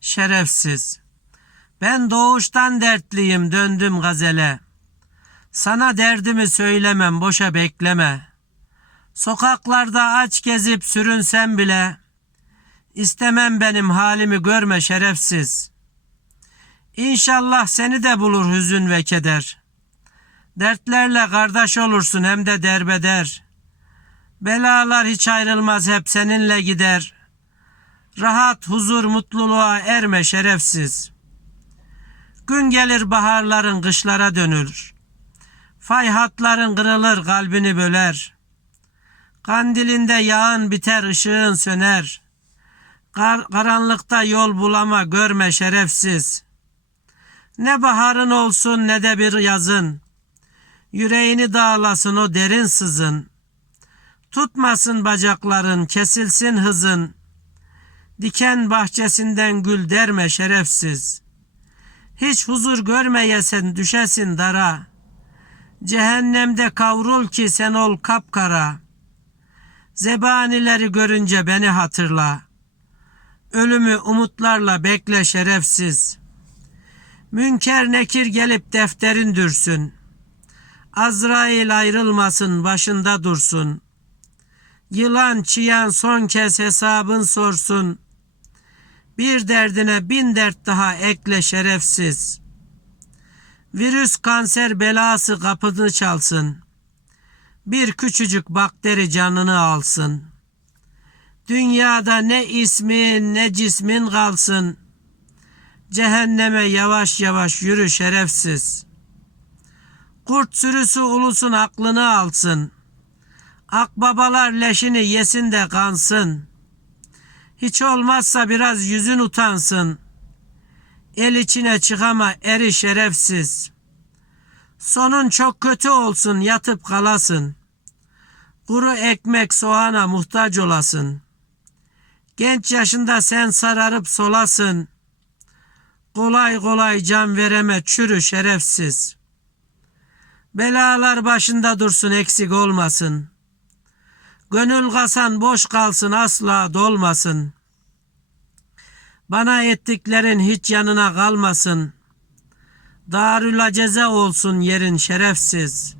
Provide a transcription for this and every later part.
Şerefsiz. Ben doğuştan dertliyim döndüm gazele. Sana derdimi söylemem boşa bekleme. Sokaklarda aç gezip sürünsem bile istemem benim halimi görme şerefsiz. İnşallah seni de bulur hüzün ve keder. Dertlerle kardeş olursun hem de derbeder. Belalar hiç ayrılmaz hep seninle gider. Rahat, huzur, mutluluğa erme şerefsiz. Gün gelir baharların kışlara dönür. Fay hatların kırılır kalbini böler. Kandilinde yağın biter ışığın söner. Kar, karanlıkta yol bulama görme şerefsiz. Ne baharın olsun ne de bir yazın. Yüreğini dağlasın o derin sızın. Tutmasın bacakların, kesilsin hızın. Diken bahçesinden gül derme şerefsiz. Hiç huzur görmeyesen düşesin dara. Cehennemde kavrul ki sen ol kapkara. Zebanileri görünce beni hatırla. Ölümü umutlarla bekle şerefsiz. Münker nekir gelip defterin dürsün. Azrail ayrılmasın başında dursun. Yılan çiyan son kez hesabın sorsun. Bir derdine bin dert daha ekle şerefsiz. Virüs kanser belası kapını çalsın. Bir küçücük bakteri canını alsın. Dünyada ne ismin ne cismin kalsın. Cehenneme yavaş yavaş yürü şerefsiz. Kurt sürüsü ulusun aklını alsın. Akbabalar leşini yesin de kansın. Hiç olmazsa biraz yüzün utansın. El içine çıkama eri şerefsiz. Sonun çok kötü olsun yatıp kalasın. Kuru ekmek soğana muhtaç olasın. Genç yaşında sen sararıp solasın. Kolay kolay can vereme çürü şerefsiz. Belalar başında dursun eksik olmasın. Gönül kasan boş kalsın asla dolmasın. Bana ettiklerin hiç yanına kalmasın. Darül ceze olsun yerin şerefsiz.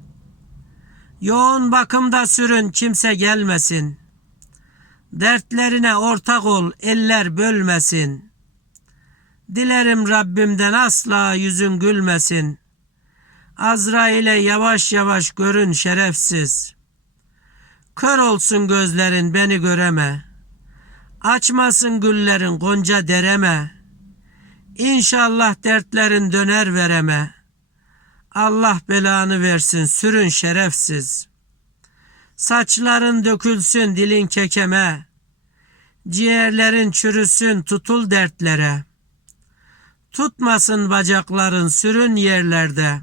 Yoğun bakımda sürün kimse gelmesin. Dertlerine ortak ol eller bölmesin. Dilerim Rabbimden asla yüzün gülmesin. Azrail'e yavaş yavaş görün şerefsiz. Kör olsun gözlerin beni göreme. Açmasın güllerin gonca dereme. İnşallah dertlerin döner vereme. Allah belanı versin sürün şerefsiz. Saçların dökülsün dilin kekeme. Ciğerlerin çürüsün tutul dertlere. Tutmasın bacakların sürün yerlerde.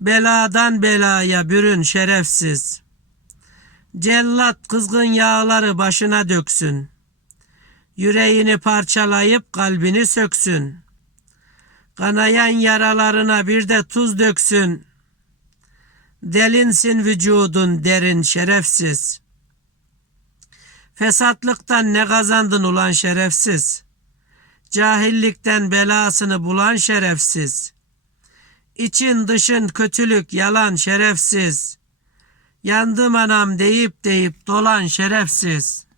Beladan belaya bürün şerefsiz. Cellat kızgın yağları başına döksün. Yüreğini parçalayıp kalbini söksün. Kanayan yaralarına bir de tuz döksün. Delinsin vücudun derin şerefsiz. Fesatlıktan ne kazandın ulan şerefsiz? Cahillikten belasını bulan şerefsiz. İçin dışın kötülük yalan şerefsiz. Yandım anam deyip deyip dolan şerefsiz.''